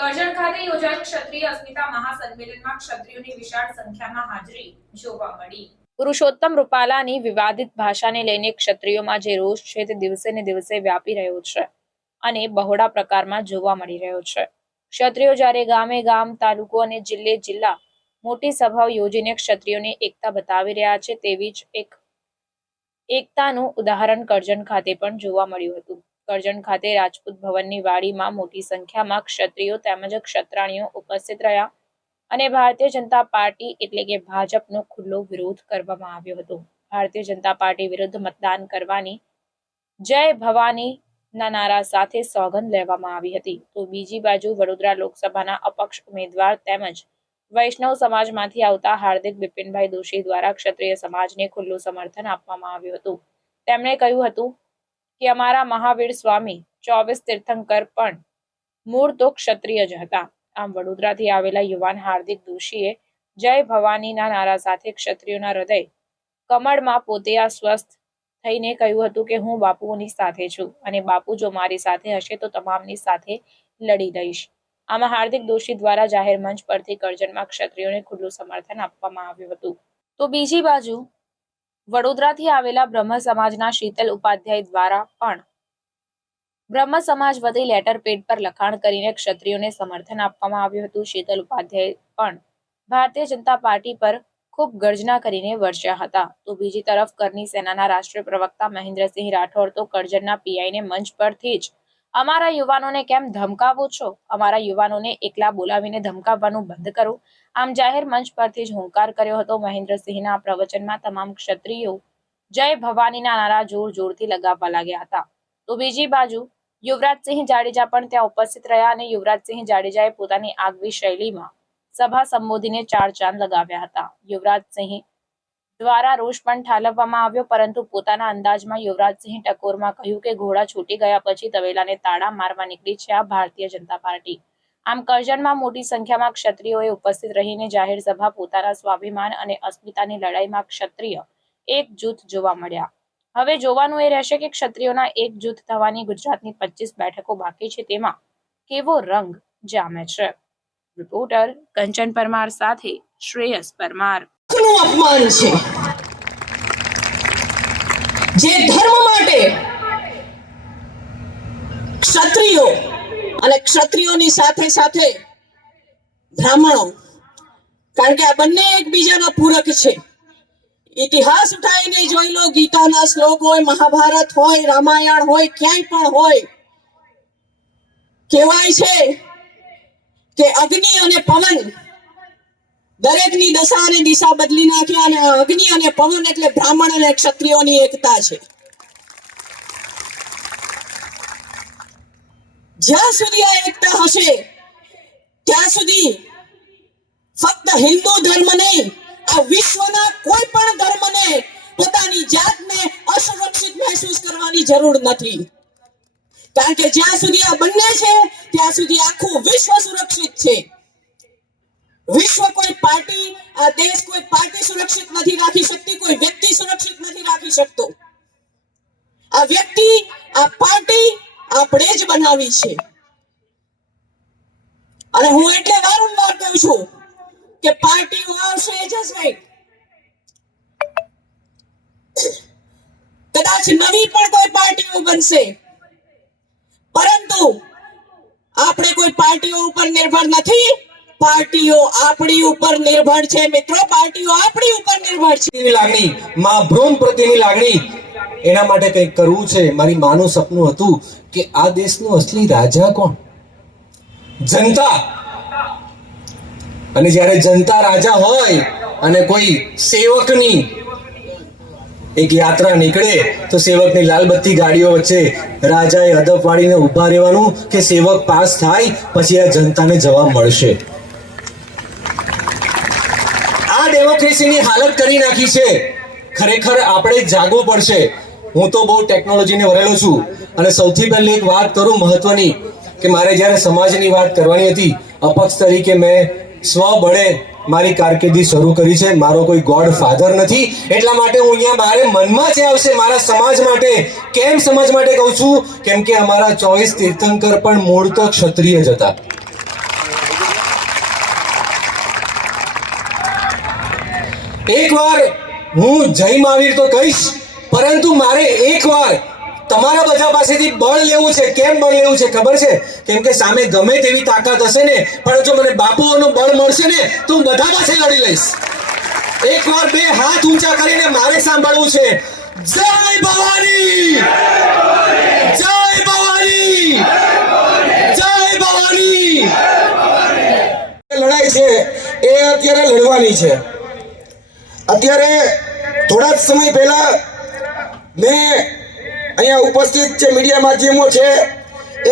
કરજણ ખાતે યોજાયેલ ક્ષત્રિય અસ્મિતા મહાસંમેલનમાં ક્ષત્રિયોની વિશાળ સંખ્યામાં હાજરી જોવા મળી। પુરુષોત્તમ રૂપાલાની વિવાદિત ભાષાને લઈને ક્ષત્રિયોમાં જે રોષ છે તે દિવસે ને દિવસે વ્યાપી રહ્યો છે અને બહોળા પ્રકારમાં જોવા મળી રહ્યો છે। ક્ષત્રિયો જ્યારે ગામે ગામ, તાલુકો અને જિલ્લે જિલ્લા મોટી સભાઓ યોજીને ક્ષત્રિયોની એકતા બતાવી રહ્યા છે, તેવી જ એક એકતાનું ઉદાહરણ કરજણ ખાતે પણ જોવા મળ્યું હતું। કરજણ ખાતે રાજપૂત ભવનની વાડીમાં મોટી સંખ્યામાં ક્ષત્રિયો તેમજ ક્ષત્રાણીઓ ઉપસ્થિત રહ્યા અને ભારતીય જનતા પાર્ટી એટલે કે ભાજપનો ખુલ્લો વિરોધ કરવામાં આવ્યો હતો। ભારતીય જનતા પાર્ટી વિરુદ્ધ મતદાન કરવાની જય ભવાનીના નારા સાથે સોગંદ લેવામાં આવી હતી। તો બીજી બાજુ વડોદરા લોકસભાના અપક્ષ ઉમેદવાર તેમજ વૈષ્ણવ સમાજમાંથી આવતા હાર્દિક બિપિનભાઈ દોશી દ્વારા ક્ષત્રિય સમાજને ખુલ્લું સમર્થન આપવામાં આવ્યું હતું। તેમણે કહ્યું હતું કે અમારા મહાવીર સ્વામી 24 તીર્થંકર પણ મૂળ તો ક્ષત્રિય જ હતા। આમ વડોદરાથી આવેલા યુવાન હાર્દિક દોશીએ જય ભવાનીના નારા સાથે ક્ષત્રિયોના હૃદય કમળમાં પોતે સ્વસ્થ થઈને કહ્યું હતું કે હું બાપુઓની સાથે છું અને બાપુ જો મારી સાથે હશે તો તમામની સાથે લડી લઈશ। આમાં હાર્દિક દોશી દ્વારા જાહેર મંચ પરથી કરજણમાં ક્ષત્રિયોને ખુલ્લું સમર્થન આપવામાં આવ્યું હતું। તો બીજી બાજુ વડોદરાથી આવેલા બ્રહ્મ સમાજના શીતલ ઉપાધ્યાય દ્વારા પણ બ્રહ્મ સમાજ વતી લેટર પેડ પર લખાણ કરીને ક્ષત્રિયોને સમર્થન આપવામાં આવ્યું હતું। શીતલ ઉપાધ્યાય પણ ભારતીય જનતા પાર્ટી પર ખૂબ ગર્જના કરીને વર્ષ્યા હતા। તો બીજી તરફ કરની સેનાના રાષ્ટ્રીય પ્રવક્તા મહેન્દ્રસિંહ રાઠોડ તો કરજણના પીઆઈને મંચ પરથી જ અમારા યુવાનોને કેમ ધમકાવો છો, અમારા યુવાનોને એકલા બોલાવીને ધમકાવવાનું બંધ કરો, આમ જાહેર મંચ પરથી જ હુંકાર કર્યો હતો। મહેન્દ્રસિંહના પ્રવચનમાં તમામ ક્ષત્રિયો જય ભવાનીના નારા જોર જોરથી લગાવવા લાગ્યા હતા। તો બીજી બાજુ યુવરાજસિંહ જાડેજા પણ ત્યાં ઉપસ્થિત રહ્યા અને યુવરાજસિંહ જાડેજાએ પોતાની આગવી શૈલીમાં સભા સંબોધીને ચાર ચાંદ લગાવ્યા હતા। યુવરાજસિંહ દ્વારા રોષ પણ ઠાલવવામાં આવ્યો, પરંતુ પોતાના અંદાજમાં યુવરાજસિંહ ટકોરમાં કહ્યું કે ઘોડા છૂટી ગયા પછી તબેલાને તાળા મારવા નીકળી છે આ ભારતીય જનતા પાર્ટી। આમ કરજણમાં મોટી સંખ્યામાં ક્ષત્રિયોએ ઉપસ્થિત રહીને જાહેર સભા પોતાના સ્વાભિમાન અને અસ્મિતાની લડાઈમાં ક્ષત્રિય એકજૂથ જોવા મળ્યા। હવે જોવાનું એ રહેશે કે ક્ષત્રિયોના એકજૂથ થવાની ગુજરાતની 25 બેઠકો બાકી છે તેમાં કેવો રંગ જામે છે। રિપોર્ટર કંચન પરમાર સાથે શ્રેયસ પરમાર। અપમાન છે જે ધર્મ માટે ક્ષત્રિયો અને ક્ષત્રિયોની સાથે સાથે બ્રાહ્મણો, કારણ કે આ બંને એકબીજાના પૂરક છે। ઇતિહાસ ઉઠાવીને જોઈ લો, ગીતાના શ્લોક હોય, મહાભારત હોય, રામાયણ હોય, ક્યાંય પણ હોય, કહેવાય છે કે અગ્નિ અને પવન દરેકની દશા અને દિશા બદલી નાખ્યા અને અગ્નિ અને પવન એટલે બ્રાહ્મણ અને ક્ષત્રિયોની એકતા છે। જ્યાં સુધી આ એકતા હશે ત્યાં સુધી ફક્ત હિન્દુ ધર્મ નહીં, આ વિશ્વના કોઈ પણ ધર્મને પોતાની જાતને અસુરક્ષિત મહેસૂસ કરવાની જરૂર નથી, કારણ કે જ્યાં સુધી આ બંને છે ત્યાં સુધી આખું વિશ્વ સુરક્ષિત છે। વિશ્વ કોઈ પાર્ટી, આ દેશ કોઈ પાર્ટી સુરક્ષિત નથી રાખી શકતી, કોઈ વ્યક્તિ સુરક્ષિત નથી રાખી શકતો। આ વ્યક્તિ, આ પાર્ટી આપણે જ બનાવી છે। અને હું એટલે વારંવાર કહું છું કે પાર્ટીઓ આવશે જશે, કદાચ નવી પણ કોઈ પાર્ટીઓ બનશે, પરંતુ આપણે કોઈ પાર્ટીઓ ઉપર નિર્ભર નથી, પાર્ટીઓ આપણી ઉપર નિર્ભર છે। મિત્રો, પાર્ટીઓ આપણી ઉપર નિર્ભર છે। લાગણી, માં ભ્રૂણ પ્રત્યેની લાગણી, એના માટે કંઈક કરવું છે। મારી માનું સપનું હતું કે આ દેશનો અસલી રાજા કોણ? જનતા। અને જ્યારે જનતા રાજા હોય અને કોઈ સેવકની એક યાત્રા નીકળે તો સેવકની લાલબત્તી ગાડીઓ વચ્ચે રાજાએ હદફ વાળીને ઉભા રહેવાનું કે સેવક પાસ થાય પછી આ જનતાને જવાબ મળશે। આ ડેમોક્રેસીની હાલત કરી નાખી છે। ખરેખર આપણે જાગવું પડશે। હું તો બહુ ટેકનોલોજીને વરેલો છું અને સૌથી પહેલી એક વાત કરું મહત્વની કે મારે જ્યારે સમાજની વાત કરવાની હતી, અપક્ષ તરીકે મેં સ્વબળે મારી કારકિર્દી શરૂ કરી છે। મારો કોઈ ગોડ ફાધર નથી, એટલા માટે હું અહીંયા મારે મનમાં જે આવશે મારા સમાજ માટે, કેમ સમાજ માટે કહું છું, કેમ કે અમારા 24 તીર્થંકર પણ મૂળ તો ક્ષત્રિય જ હતા। એકવાર હું જય મહાવીર તો કહીશ, પરંતુ મારે એકવાર તમારા બધા પાસેથી બળ લેવું છે. કેમ બળ લેવું છે ખબર છે? કેમ કે સામે ગમે તેવી તાકાત હશે ને, પણ જો મને બાપુઓનું બળ મળશે ને તો હું બધા પાસે લડી લઈશ. એકવાર બે હાથ ઊંચા કરીને મારે સાંભળવું છે, જય ભવાની, જય ભવાની, જય ભવાની. લડાઈ છે એ અત્યારે લડવાની છે. અત્યારે થોડા જ સમય પહેલા મેં અહીંયા ઉપસ્થિત જે મીડિયા માધ્યમો છે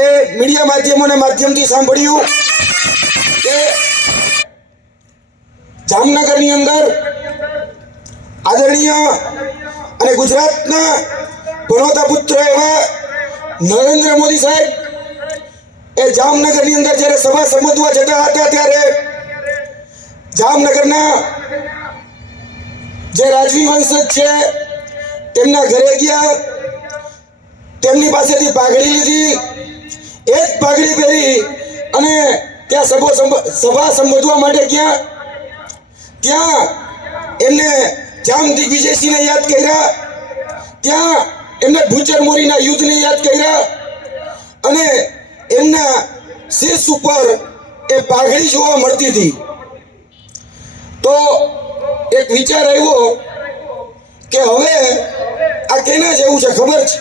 એ મીડિયા માધ્યમોના માધ્યમથી સાંભળ્યું કે જામનગરની અંદર આદરણીય અને ગુજરાતના ભણોતા પુત્ર એવા નરેન્દ્ર મોદી સાહેબ એ જામનગરની અંદર જ્યારે સભા સંબોધવા જતા હતા ત્યારે જામનગરના જે રાજવી વંશજ છે તેમના ઘરે ગયા, તેમની પાસેથી પાઘડી લીધી, એ જ પાઘડી પહેરી અને ત્યાં સભા સંબોધવા માટે ગયા. ત્યાં એમને જામ દિગ્વિજયસિંહને યાદ કર્યા, ત્યાં એમને ભૂચર મોરીના યુદ્ધને યાદ કર્યા અને એમના શીર્ષ ઉપર એ પાઘડી જોવા મળતી હતી. તો એક વિચાર આવ્યો કે હવે આ કેના જેવું છે ખબર છે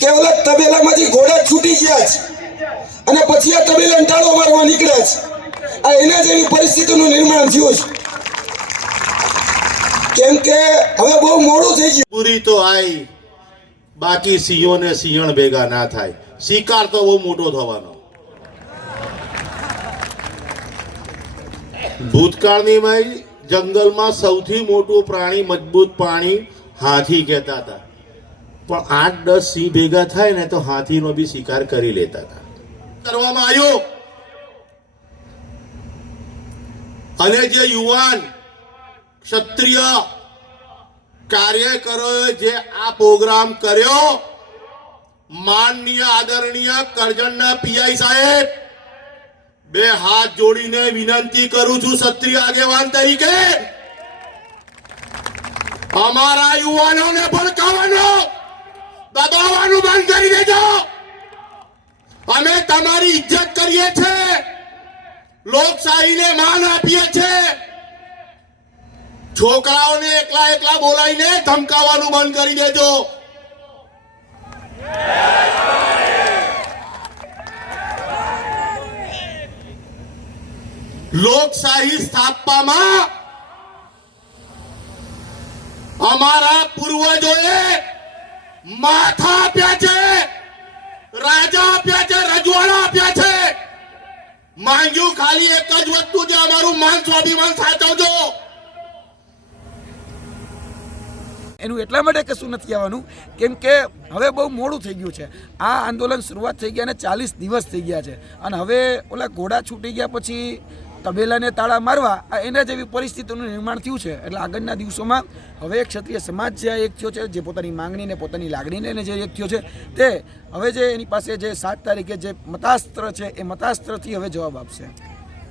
કે ઓલા તબેલામાંથી ઘોડા છૂટી ગયા છે અને પછી આ તબેલાને તાળો મારવા નીકળ્યા છે. આ એના જેવી પરિસ્થિતિનું નિર્માણ થયું છે. કેમ કે હવે બહુ મોડું થઈ ગયું. પૂરી તો આઈ, બાકી સિંહો ને સિંહણ ભેગા ના થાય. શિકાર તો બહુ મોટો થવાનો. ભૂતકાળની માય જંગલમાં સૌથી મોટું પ્રાણી, મજબૂત પ્રાણી હાથી કહેતા હતા. પણ 8-10 સિંહ ભેગા થાય ને તો હાથીનો બી શિકાર કરી લેતા હતા. કરવામાં આવ્યો અને જે યુવાન ક્ષત્રિય કાર્યકરોએ જે આ પ્રોગ્રામ કર્યો, માનનીય આદરણીય કરજણના પીઆઈ સાહેબ, બે હાથ જોડીને વિનંતી કરું છું ક્ષત્રિય આગેવાન તરીકે, અમારા યુવાનોને ભડકાવવાનું, દબાવવાનું બંધ કરી દેજો. અમે તમારી ઇજ્જત કરીએ છીએ, લોકશાહીને માન આપીએ છીએ. છોકરાઓને એકલા એકલા બોલાવીને ધમકાવવાનું બંધ કરી દેજો. લોકશાહી સ્થાપવામાં અમારા પૂર્વજોએ માથા આપ્યા છે, રાજા આપ્યા છે, રજવાડા આપ્યા છે. માંગ્યું ખાલી એક જ વસ્તુ છે, અમારું માન સ્વાભિમાન સાચવજો. એનું એટલા માટે કશું નથી આવવાનું કેમ કે હવે બહુ મોડું થઈ ગયું છે. આ આંદોલન શરૂઆત થઈ ગયા અને 40 દિવસ થઈ ગયા છે અને હવે ઓલા ઘોડા છૂટી ગયા પછી તબેલાને તાળા મારવા, એના જેવી પરિસ્થિતિનું નિર્માણ થયું છે. એટલે આગળના દિવસોમાં હવે ક્ષત્રિય સમાજ જે એક થયો છે, જે પોતાની માંગણીને પોતાની લાગણીને જે એક થયો છે, તે હવે જે એની પાસે જે 7 તારીખે જે મતાસ્ત્ર છે એ મતાસ્ત્રથી હવે જવાબ આપશે.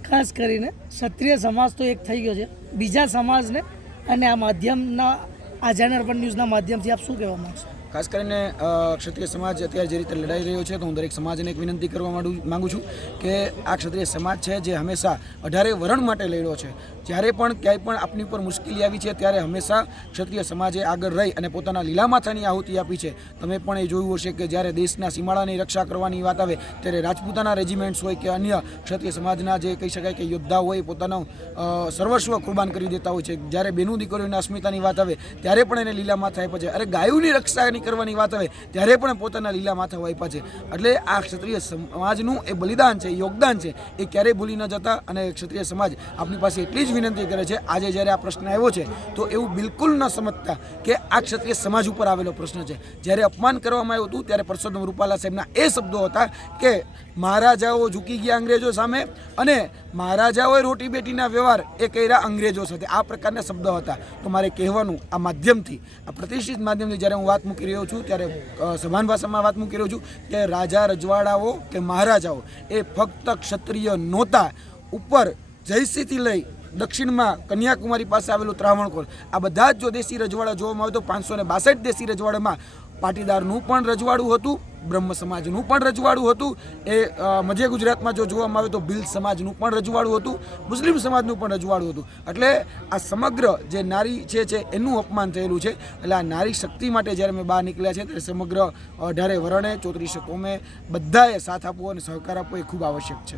ખાસ કરીને ક્ષત્રિય સમાજ તો એક થઈ ગયો છે, બીજા સમાજને અને આ માધ્યમના આ જનરલ ન્યૂઝના માધ્યમથી આપ શું કહેવા માંગશો? ખાસ કરીને ક્ષત્રિય સમાજ અત્યારે જે રીતે લડાઈ રહ્યો છે, તો હું દરેક સમાજને એક વિનંતી કરવા માંગુ છું કે આ ક્ષત્રિય સમાજ છે જે હંમેશા 18 વરણ માટે લડ્યો છે. જ્યારે પણ ક્યાંય પણ આપની ઉપર મુશ્કેલી આવી છે ત્યારે હંમેશા ક્ષત્રિય સમાજે આગળ રહી અને પોતાના લીલા માથાની આહુતિ આપી છે. તમે પણ એ જોયું હશે કે જ્યારે દેશના સીમાડાની રક્ષા કરવાની વાત આવે ત્યારે રાજપૂતાના રેજિમેન્ટ્સ હોય કે અન્ય ક્ષત્રિય સમાજના જે કહી શકાય કે યોદ્ધા હોય પોતાનું સર્વસ્વ કુરબાન કરી દેતા હોય છે. જ્યારે બેનું દીકરીઓના અસ્મિતાની વાત આવે ત્યારે પણ એને લીલા માથા આપ્યા છે. અરે ગાયોની રક્ષાની કરવાની વાત આવે ત્યારે પણ પોતાના લીલા માથા આપ્યા છે. એટલે આ ક્ષત્રિય સમાજનું એ બલિદાન છે, યોગદાન છે, એ ક્યારેય ભૂલી ન જતા. અને ક્ષત્રિય સમાજ આપની પાસે એટલી જ વિનંતી કરે છે, આજે જ્યારે આ પ્રશ્ન આવ્યો છે તો એવું બિલકુલ ન સમજતા કે આ ક્ષત્રિય સમાજ ઉપર આવેલો પ્રશ્ન છે. જ્યારે અપમાન કરવામાં આવ્યું હતું ત્યારે પરસોત્તમ રૂપાલા સાહેબના એ શબ્દો હતા કે મહારાજાઓ ઝૂકી ગયા અંગ્રેજો સામે અને મહારાજાઓએ રોટી બેટીના વ્યવહાર એ કર્યા અંગ્રેજો સાથે. આ પ્રકારના શબ્દો હતા. તો મારે કહેવાનું આ માધ્યમથી, આ પ્રતિષ્ઠિત માધ્યમથી જ્યારે હું વાત મૂકી રહ્યો છું ત્યારે સભાન ભાષામાં વાત મૂકી રહ્યો છું કે રાજા રજવાડાઓ કે મહારાજાઓ એ ફક્ત ક્ષત્રિય નહોતા. ઉપર જયસિંહથી લઈ દક્ષિણમાં કન્યાકુમારી પાસે આવેલું ત્રાવણકોર, આ બધા જ જો દેશી રજવાડા જોવામાં આવે તો 562 દેશી રજવાડામાં પાટીદારનું પણ રજવાડું હતું, બ્રહ્મ સમાજનું પણ રજવાડું હતું, એ મધ્ય ગુજરાતમાં જો જોવામાં આવે તો ભીલ સમાજનું પણ રજવાડું હતું, મુસ્લિમ સમાજનું પણ રજવાડું હતું. એટલે આ સમગ્ર જે નારી છે એનું અપમાન થયેલું છે. એટલે આ નારી શક્તિ માટે જ્યારે અમે બહાર નીકળ્યા છે ત્યારે સમગ્ર 18 વર્ણે 34 કોમે બધાએ સાથ આપવો અને સહકાર આપવો એ ખૂબ આવશ્યક છે.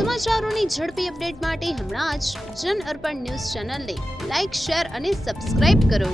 સમાચારોની ઝડપી અપડેટ માટે હમણાં જ જન અર્પણ ન્યૂઝ ચેનલને લાઇક, શેર અને સબસ્ક્રાઇબ કરો.